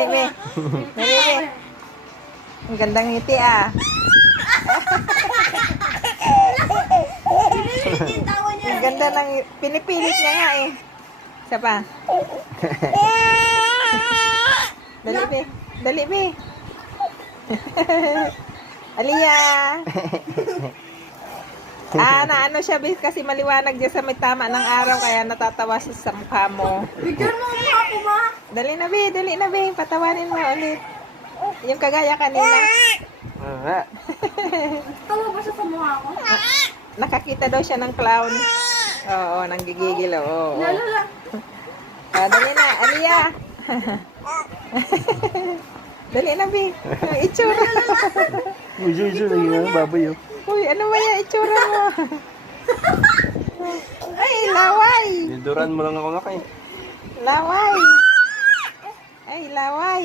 Dali, be. Dali, be. Ang gandang ngiti, ah. Ang ganda ng... Pinipilit niya nga, eh. Isa pa. Dali, be. Dali, be. Aliyah. Naano siya, be, kasi maliwanag dyan sa may tama ng araw, kaya natatawa siya sa mukha mo. Bigyan mo ako, ma. Dali na, be. Patawanin mo ulit. Yung kagaya kanina. Tawa ba siya sa mukha ko? Nakakita daw siya ng clown. Oo, nanggigigil. Oo. Lala. Dali na, Aliyah. Dali na, be. Ang itsura. Uy, baboy, oh. Uy, ano ba yung itsura mo? Ay, laway. Dinduran mo lang ako, Nak, eh. Laway. Ay, laway.